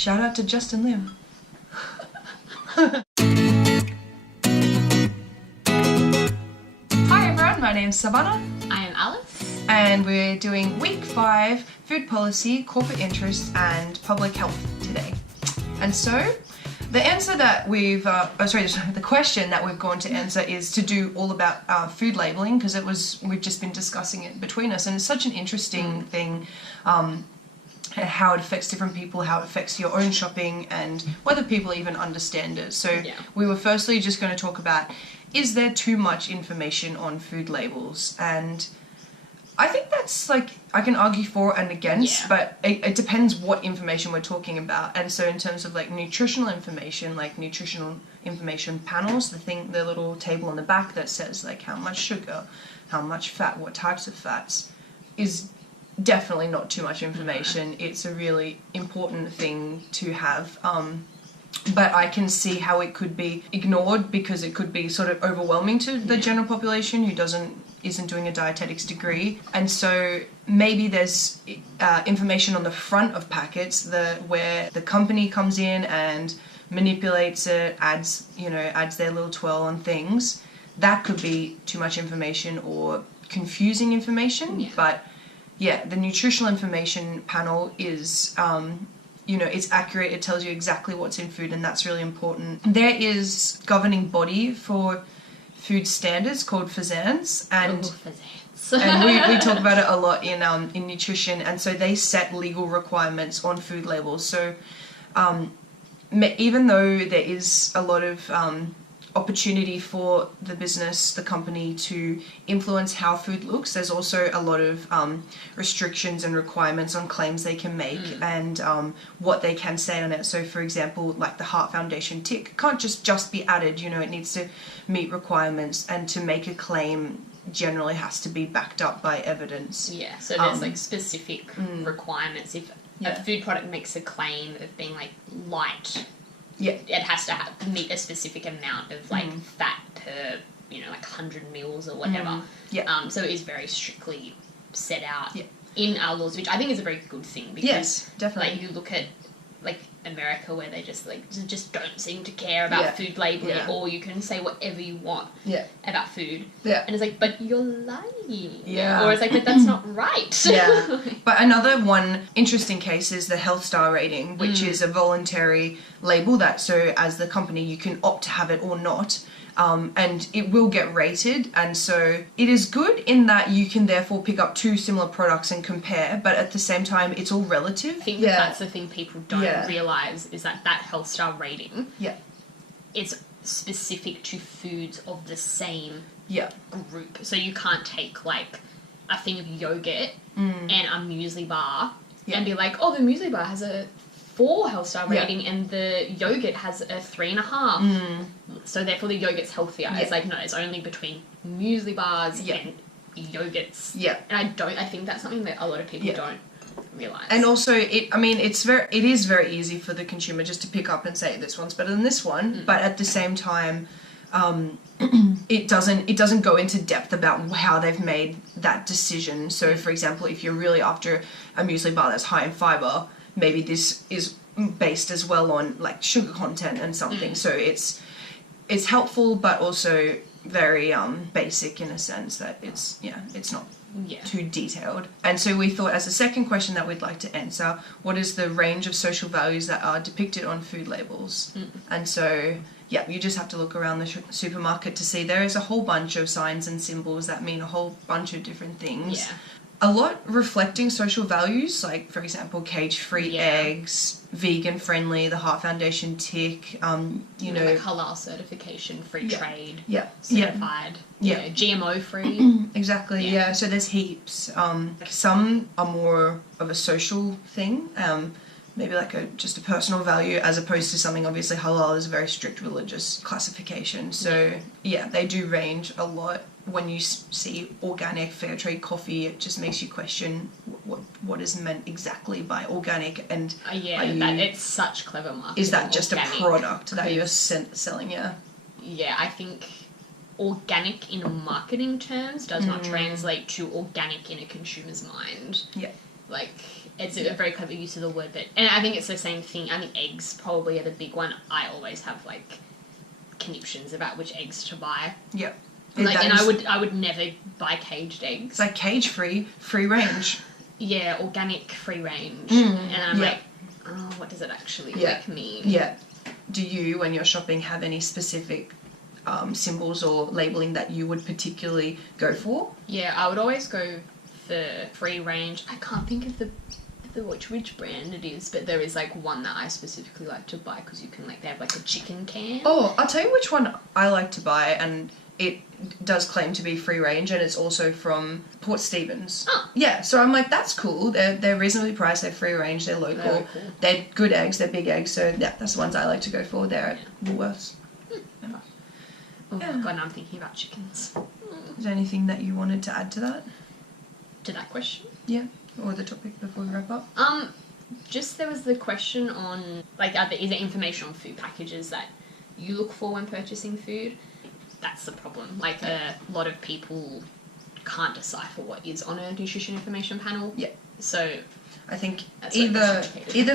Shout out to Justin Lim. Hi everyone, my name's Savana. I am Alice. And we're doing week 5, food policy, corporate interest and public health today. And so, the answer that the question that we've gone to answer is to do all about food labeling, because we've just been discussing it between us, and it's such an interesting thing, how it affects different people, how it affects your own shopping, and whether people even understand it. So we were firstly just going to talk about, is there too much information on food labels? And I think that's I can argue for and against, but it depends what information we're talking about. And so in terms of nutritional information, nutritional information panels, the little table on the back that says how much sugar, how much fat, what types of fats, is definitely not too much information. It's a really important thing to have. But I can see how it could be ignored because it could be sort of overwhelming to the general population who isn't doing a dietetics degree. And so maybe there's information on the front of packets where the company comes in and manipulates it, adds their little twirl on things. That could be too much information or confusing information. But the nutritional information panel is it's accurate, it tells you exactly what's in food, and that's really important. There is governing body for food standards called FSANS, and we talk about it a lot in nutrition, and so they set legal requirements on food labels. So even though there is a lot of opportunity for the business, the company, to influence how food looks, there's also a lot of restrictions and requirements on claims they can make and what they can say on it. So for example, the Heart Foundation tick can't just be added, it needs to meet requirements, and to make a claim generally has to be backed up by evidence. So there's specific requirements. If a food product makes a claim of being light, it has to meet a specific amount of fat per 100 mils or whatever. So it is very strictly set out in our laws, which I think is a very good thing, because definitely. you look at America, where they just don't seem to care about food labeling, or you can say whatever you want about food, and it's but you're lying, or it's but that's not right. But another one interesting case is the health star rating, which is a voluntary label that, so as the company, you can opt to have it or not. And it will get rated, and so it is good in that you can therefore pick up two similar products and compare, but at the same time it's all relative. I think that's the thing people don't realise, is that health star rating it's specific to foods of the same group. So you can't take a thing of yogurt and a muesli bar and be oh, the muesli bar has a 4 health star rating and the yogurt has a 3.5, so therefore the yogurt's healthier. It's no, it's only between muesli bars and yogurts. And I think that's something that a lot of people don't realise. And also it is very easy for the consumer just to pick up and say this one's better than this one, but at the same time it doesn't go into depth about how they've made that decision. So for example, if you're really after a muesli bar that's high in fibre, maybe this is based as well on sugar content and something. So it's helpful, but also very basic in a sense that it's not too detailed. And so we thought, as a second question that we'd like to answer, what is the range of social values that are depicted on food labels? And so you just have to look around the supermarket to see there is a whole bunch of signs and symbols that mean a whole bunch of different things. A lot reflecting social values, for example, cage-free eggs, vegan-friendly, the Heart Foundation tick, halal certification, free trade, certified, GMO-free. Exactly, so there's heaps. Some are more of a social thing, maybe just a personal value, as opposed to something, obviously halal is a very strict religious classification. So they do range a lot. When you see organic, fair trade coffee, it just makes you question what is meant exactly by organic, and it's such clever marketing. Is that just organic, a product that you're selling? I think organic in marketing terms does not translate to organic in a consumer's mind. Like, it's a very clever use of the word, but... And I think it's the same thing. I think eggs probably are the big one. I always have, like, conniptions about which eggs to buy. Yep. Like, and I would never buy caged eggs. It's like cage-free, free range. Yeah, organic, free range. And I'm like, oh, what does it actually like mean? Yeah. Do you, when you're shopping, have any specific symbols or labeling that you would particularly go for? Yeah, I would always go for free range. I can't think of which brand it is, but there is like one that I specifically like to buy because you can like, they have like a chicken can. Oh, I'll tell you which one I like to buy, and it does claim to be free range, and it's also from Port Stephens. Oh. Yeah, so I'm like, that's cool. They're reasonably priced, they're free range, they're local, Very cool. They're good eggs, they're big eggs, so yeah, that's the ones I like to go for. They're at Woolworths. Oh God, now I'm thinking about chickens. Is there anything that you wanted to add to that? To that question? Yeah, or the topic before we wrap up? Just there was the question on, like, is there information on food packages that you look for when purchasing food? That's the problem. Like, a lot of people can't decipher what is on a nutrition information panel. Yeah. So I think either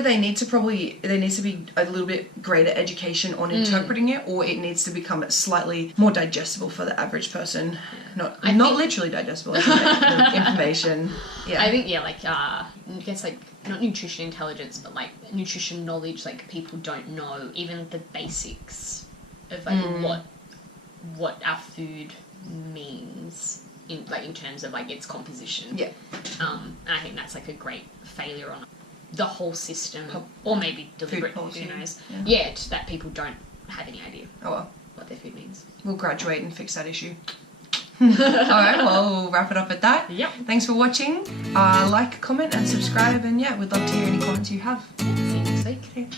there needs to be a little bit greater education on interpreting it, or it needs to become slightly more digestible for the average person. Not literally digestible, the information. Yeah. I think I guess like not nutrition intelligence, but like nutrition knowledge. Like, people don't know even the basics of like what our food means in terms of like its composition. Yeah. And I think that's like a great failure on the whole system, or maybe deliberate, who knows. Yeah, that people don't have any idea what their food means. We'll graduate and fix that issue. Alright, well, we'll wrap it up at that. Yep. Thanks for watching. Like, comment and subscribe, and yeah, we'd love to hear any comments you have. See you next week. Okay.